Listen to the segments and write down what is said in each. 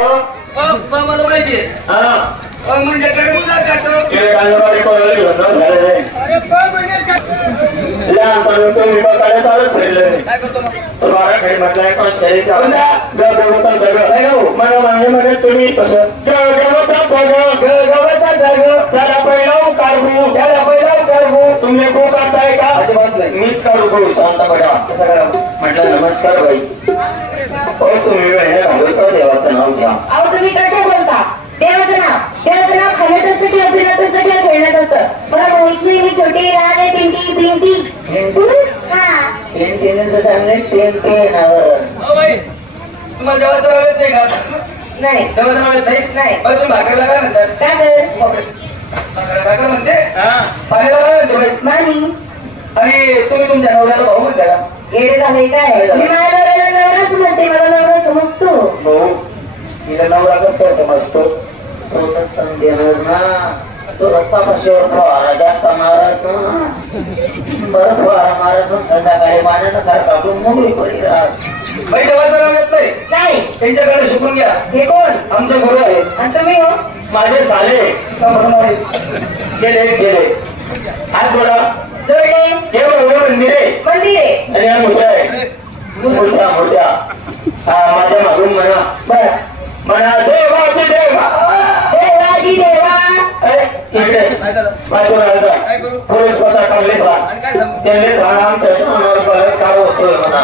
मला माहिती आहे. म्हणजे तुम्ही कसं तुम्ही को करताय का? अजिबात नाही, मीच काढू भाऊ शांत पडा. म्हटलं नमस्कार भाई. तुम्ही देवाचं नाव घ्या. अहो तुम्ही कसे बोलता? देवाचं नाव खाण्यातच पिठी अभिनयातच खेळ खेळण्यात असतं. मला माहित नाही मी छोटी लहान आहे पिंटी पिंटी हा तुम्हाला देवाचं नाव येत नाही का? नाही देवाचं नाव येत नाही. नाही. बरं तुम्ही भाकरला काय म्हणतात? काय भाकर म्हणते पाण्याला काय म्हणते मानी आणि तुम्ही तुमच्या नवऱ्याला भाऊ म्हणता का? येडे झाले काय? मी माझ्या नवऱ्याला नवराच म्हणते, मला नवरा समजतो. भाऊ तिला नवरा कसं काय समजतो? तो तर समजेल ना. तो रप्पा कशावर फवारा जास्त महाराज ना. बरं फवारा महाराज संध्याकाळी पाण्यानं सारखा आपण मोकळी पडी राहत. बाई देवाचं नाव येत नाही. नाही त्यांच्याकडे शिकून घ्या. हे कोण? आमचे गुरु आहे. आणि तुम्ही हो? माझे साले चेले हात जोडा. जोडले हे मंदिरे आणि या मोठ्या आहे मोठ्या माझ्या मागून म्हणा. बरं म्हणा देवाची देवा देवाची देवा. इकडे माझ्या पोलीस पता काढलेच त्यांनी सांगा आमच्या काय होतोय म्हणा.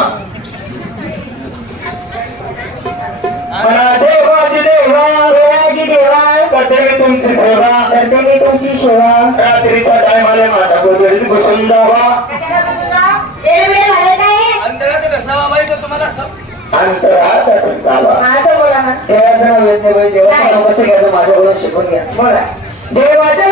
म्हणा देवाची देवा देवाची देवा करते मी तुमची सेवा करते मी तुमची सेवा. रात्रीच्या टायमाला माझ्या गोदरीत घुसून जावा. अंतरात रसावा बाई तुम्हाला अंतरात रसावा. माझं बोला ना. देवाचं नाव येत नाही बाई. देवाचं नाव कसं घ्यायचं माझ्याकडून शिकून घ्या. बोला. देवाच्या